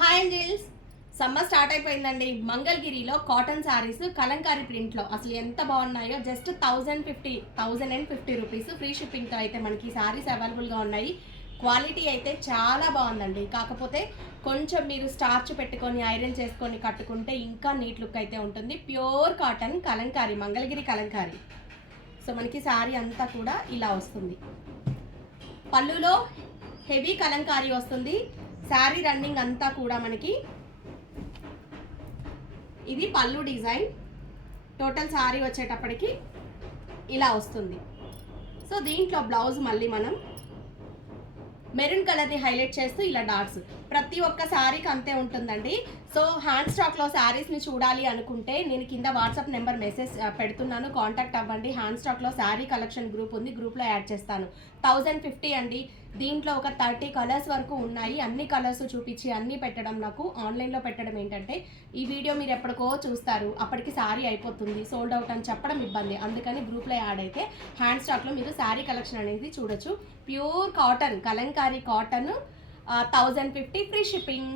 Hi angels. Summer start అయిపోయిందండి. మంగళగిరిలో cotton saris Kalamkari ప్రింట్లో అసలు ఎంత బాగున్నాయో. జస్ట్ 1050 రూపీస్ ఫ్రీ షిప్పింగ్తో అయితే మనకి శారీస్ అవైలబుల్గా ఉన్నాయి. క్వాలిటీ అయితే చాలా బాగుందండి. కాకపోతే కొంచెం మీరు స్టార్చ్ పెట్టుకొని ఐరన్ చేసుకొని కట్టుకుంటే ఇంకా నీట్ లుక్ అయితే ఉంటుంది. Pure cotton Kalamkari, Mangalagiri Kalamkari. So మనకి శారీ అంతా కూడా ఇలా వస్తుంది. పళ్ళులో హెవీ కలంకారీ వస్తుంది. శారీ రన్నింగ్ అంతా కూడా మనకి ఇది పళ్ళు డిజైన్. టోటల్ శారీ వచ్చేటప్పటికి ఇలా వస్తుంది. సో దీంట్లో బ్లౌజ్ మళ్ళీ మనం మెరూన్ కలర్ని హైలైట్ చేస్తూ ఇలా డాట్స్. ప్రతి ఒక్క శారీకి అంతే ఉంటుందండి. సో హ్యాండ్ స్టాక్లో శారీస్ని చూడాలి అనుకుంటే నేను కింద వాట్సాప్ నెంబర్ మెసేజ్ పెడుతున్నాను, కాంటాక్ట్ అవ్వండి. హ్యాండ్ స్టాక్లో శారీ కలెక్షన్ గ్రూప్ ఉంది, గ్రూప్లో యాడ్ చేస్తాను. 1050 అండి. దీంట్లో ఒక 30 కలర్స్ వరకు ఉన్నాయి. అన్ని కలర్స్ చూపించి అన్నీ పెట్టడం, నాకు ఆన్లైన్లో పెట్టడం ఏంటంటే ఈ వీడియో మీరు ఎప్పటికో చూస్తారు, అప్పటికి శారీ అయిపోతుంది, సోల్డ్ అవుట్ అని చెప్పడం ఇబ్బంది. అందుకని గ్రూప్లో యాడ్ అయితే హ్యాండ్ స్టాక్లో మీరు శారీ కలెక్షన్ అనేది చూడొచ్చు. Pure cotton Kalamkari cotton 1050 free shipping.